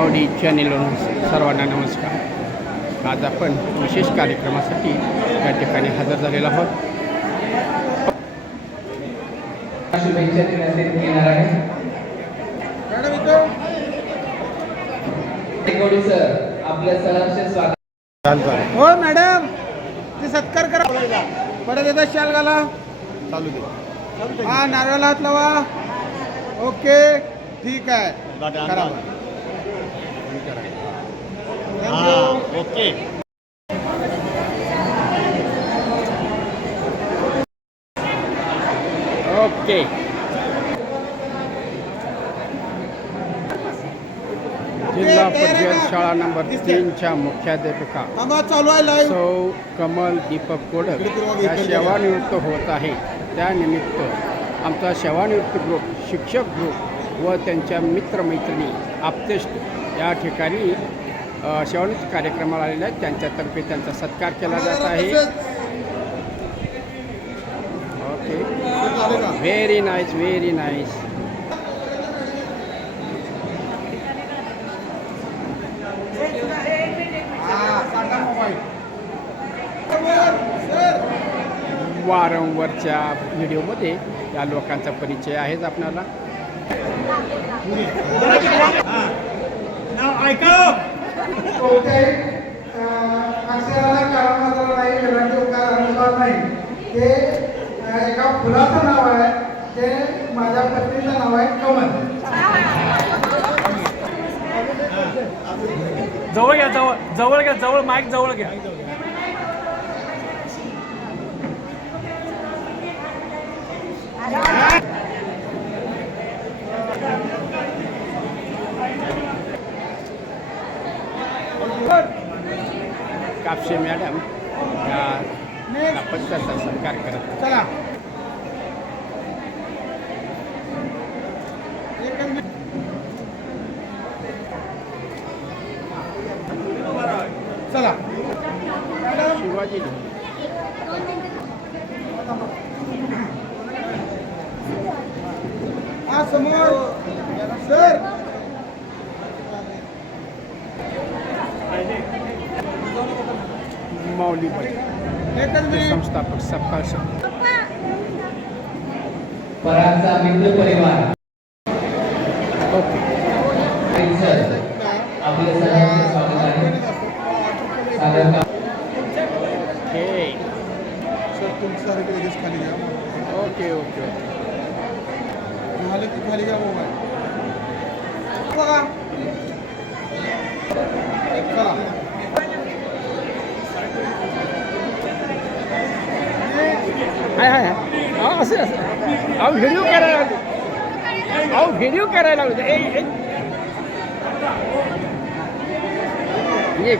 मावडी चॅनेलवरून सर्वांना नमस्कार. आज आपण विशेष कार्यक्रमासाठी या ठिकाणी हजर झालेलो आहोत. शुभेच्छा देण्यासाठी येणार आहे. टेकोडी सर आपलं सहर्ष स्वागत. हो मॅडम. ते सत्कार करा. परत येतात शाल घाला चालू दे. हा नारळाला हात लावा. ओके. ठीक आहे. करा. ओके. ओके जिल्हा परिषद शाळा नंबर तीनच्या मुख्याध्यापिका चालू सौ कमल दीपक कोडक या सेवानिवृत्त होत आहे त्यानिमित्त आमचा सेवानिवृत्त ग्रुप शिक्षक ग्रुप व त्यांच्या मित्रमैत्रिणी आपतेष्ट या ठिकाणी सेवानिवृत्त कार्यक्रमाला आलेल्या आहेत. त्यांच्यातर्फे त्यांचा सत्कार केला जात आहे. Okay. Very nice very nice वारंवारच्या व्हिडिओमध्ये या लोकांचा परिचय आहेच आपणाला. कोणत्याही अक्षराला काळामात्र नाही विराटी उकार अनुसार नाही. ते एका फुलाचं नाव आहे. ते माझ्या पत्नीचं नाव आहे कमल. जवळ घ्या जवळ जवळ घ्या जवळ माईक जवळ घ्या. कापशे मॅडम या पत्त्याचा सत्कार करत. चला. चला शिवाजी हा समोर सर माऊली पटेल संस्थापक सबका मित्र परिवार ओके ओके ओके खाली घ्या मोबाईल असं असं अहो व्हिडिओ करायला लागलो. अहो व्हिडिओ करायला लागलो. ए ए. ये.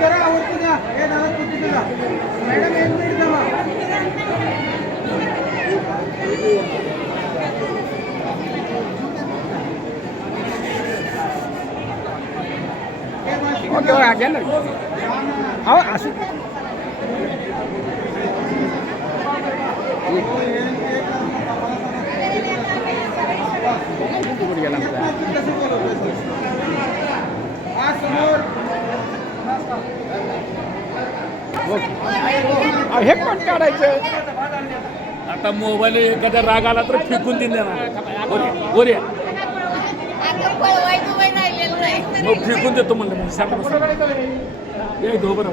जरा आवडते द्या दादा किती दिला मॅडम एक मिनिट ओके ओके घ्या ना हो असं कुठे गेला आमचा हा समोर ओके अहो, हे कोण काढायचं? आता मोबाईल एखाद्या राग आला तर फेकून राहिलेलं नाही मग फेकून देतो म्हणलं मग सांगा धोबर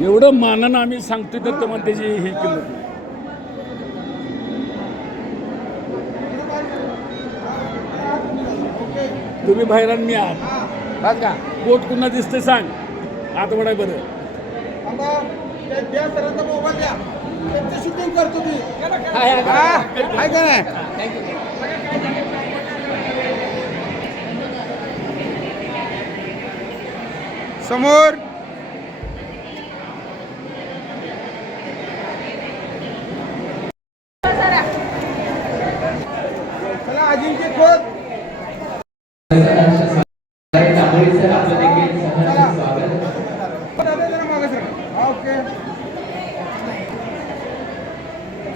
एवढं मानानं आम्ही सांगतोय तर तुम्हाला त्याची हे केलं तुम्ही बाहेरान मी आहात. का? कोट पुन्हा दिसते सांग. आत वडाय बरं. द्या सरांचा मोबाईल द्या. त्यांचं शूटिंग करतो मी. हाय हाय हा, आहे का नाही? समोर. चला अजिंक्य खोत.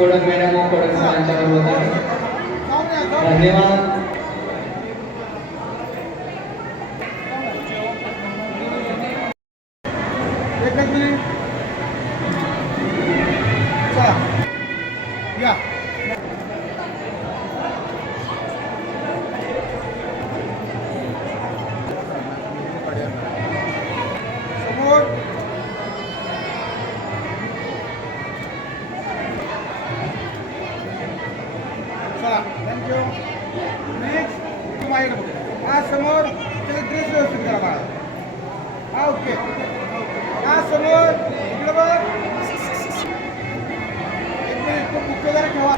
कोडक मॅडम व कोडक सरांच्या वतीने जाऊन या, जाऊन या. धन्यवाद हा समोर त्याचा ड्रेस व्यवस्थित करा बाळा हा ओके हा समोर इकडे बघ एक मिनिट तो बुक वगैरे ठेवा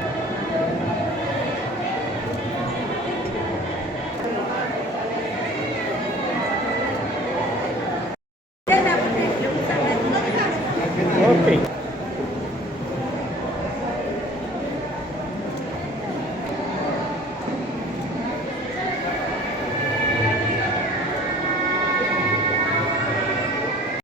Okay.